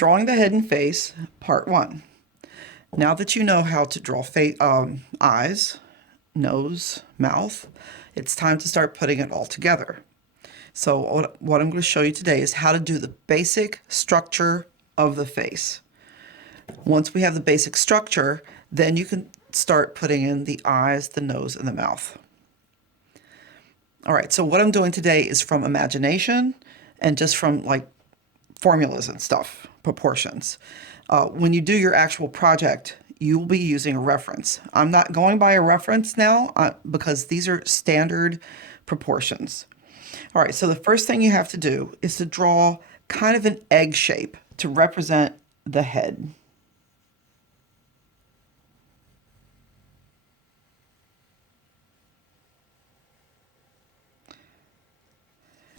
Drawing the head and face, part one. Now that you know how to draw eyes, nose, mouth, it's time to start putting it all together. So what I'm going to show you today is how to do the basic structure of the face. Once we have the basic structure, then you can start putting in the eyes, the nose, and the mouth. All right, so what I'm doing today is from imagination and just from like formulas and stuff, proportions. When you do your actual project, you will be using a reference. I'm not going by a reference now because these are standard proportions. All right, so the first thing you have to do is to draw kind of an egg shape to represent the head.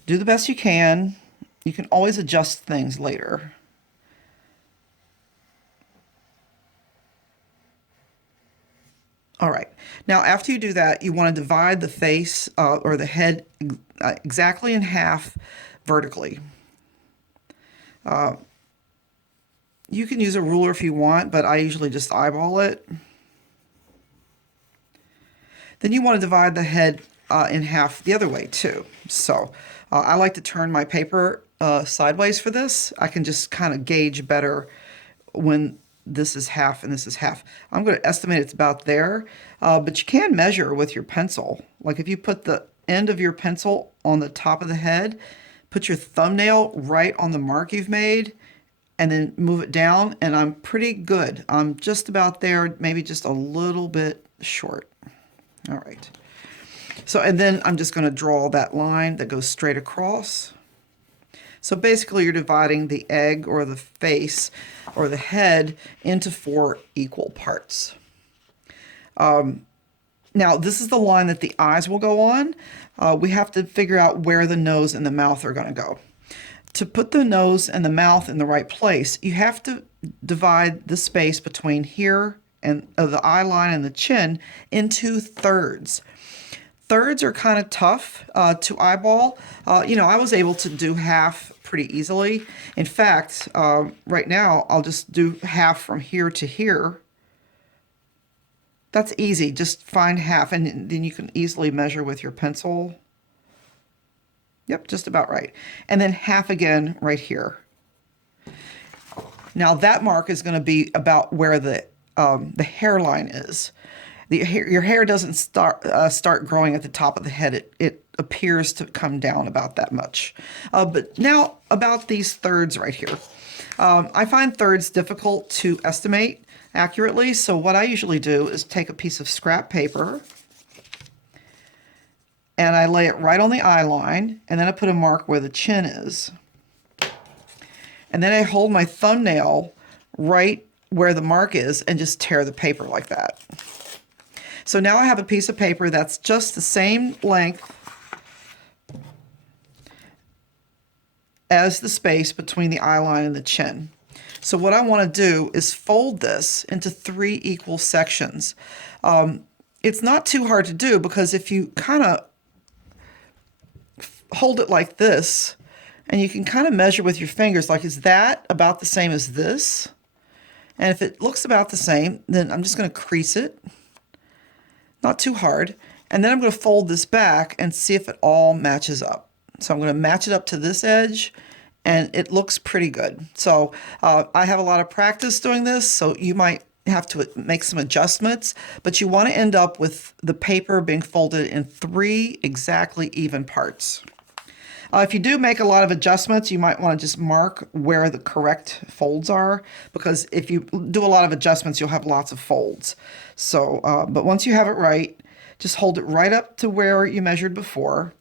Do the best you can. You can always adjust things later. All right. Now, after you do that, you want to divide the face or the head exactly in half vertically. You can use a ruler if you want, but I usually just eyeball it. Then you want to divide the head in half the other way too. So I like to turn my paper sideways for this. I can just kind of gauge better when this is half and this is half. I'm going to estimate it's about there, but you can measure with your pencil. Like if you put the end of your pencil on the top of the head, put your thumbnail right on the mark you've made, and then move it down, and I'm pretty good. I'm just about there, maybe just a little bit short. All right. So, and then I'm just going to draw that line that goes straight across. So basically you're dividing the egg or the face or the head into 4 equal parts. Now this is the line that the eyes will go on. We have to figure out where the nose and the mouth are going to go. To put the nose and the mouth in the right place, you have to divide the space between here and the eye line and the chin into thirds. Thirds are kind of tough to eyeball. I was able to do half pretty easily. In fact, right now, I'll just do half from here to here. That's easy. Just find half, and then you can easily measure with your pencil. Yep, just about right. And then half again right here. Now that mark is going to be about where the hairline is. Your hair doesn't start growing at the top of the head. It appears to come down about that much. But now about these thirds right here. I find thirds difficult to estimate accurately. So what I usually do is take a piece of scrap paper and I lay it right on the eye line, and then I put a mark where the chin is. And then I hold my thumbnail right where the mark is and just tear the paper like that. So now I have a piece of paper that's just the same length as the space between the eye line and the chin. So what I want to do is fold this into 3 equal sections. It's not too hard to do because if you kind of hold it like this, and you can kind of measure with your fingers, like, is that about the same as this? And if it looks about the same, then I'm just going to crease it. Not too hard. And then I'm going to fold this back and see if it all matches up. So I'm going to match it up to this edge, and it looks pretty good. So I have a lot of practice doing this, so you might have to make some adjustments, but you want to end up with the paper being folded in 3 exactly even parts. If you do make a lot of adjustments, you might want to just mark where the correct folds are, because if you do a lot of adjustments, you'll have lots of folds. So, but once you have it right, just hold it right up to where you measured before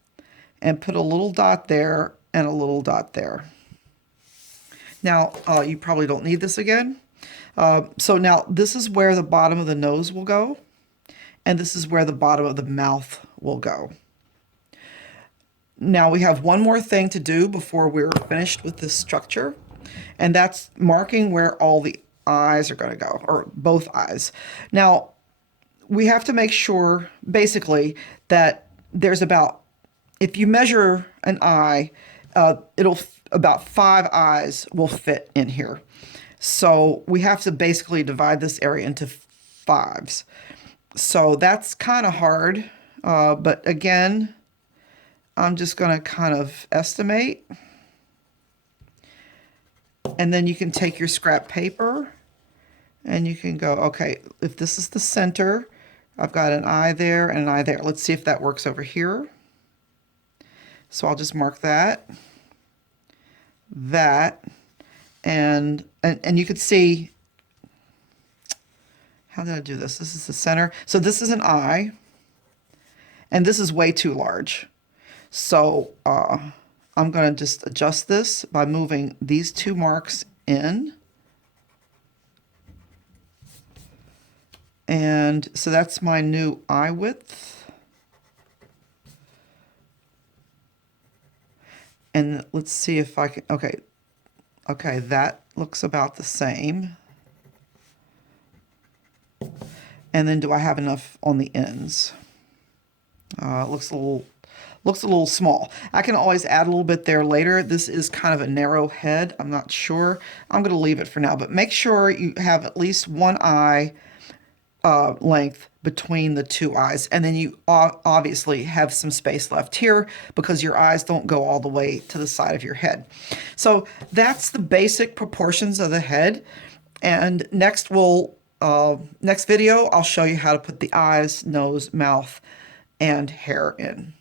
and put a little dot there and a little dot there. Now, you probably don't need this again. So now this is where the bottom of the nose will go, and this is where the bottom of the mouth will go. Now we have one more thing to do before we're finished with this structure, and that's marking where all the eyes are going to go, or both eyes. Now, we have to make sure, basically, that there's about, if you measure an eye, it'll about 5 eyes will fit in here. So we have to basically divide this area into 5s. So that's kind of hard. But again, I'm just going to kind of estimate. And then you can take your scrap paper and you can go, okay, if this is the center, I've got an eye there and an eye there. Let's see if that works over here. So I'll just mark that, and you could see, how did I do this? This is the center. So this is an eye, and this is way too large. So I'm going to just adjust this by moving these 2 marks in. And so that's my new eye width. And let's see if I can, okay, that looks about the same. And then do I have enough on the ends? It looks a little small. I can always add a little bit there later. This is kind of a narrow head. I'm not sure. I'm going to leave it for now, but make sure you have at least 1 eye length between the 2 eyes, and then you obviously have some space left here because your eyes don't go all the way to the side of your head. So that's the basic proportions of the head. And next video I'll show you how to put the eyes, nose, mouth, and hair in.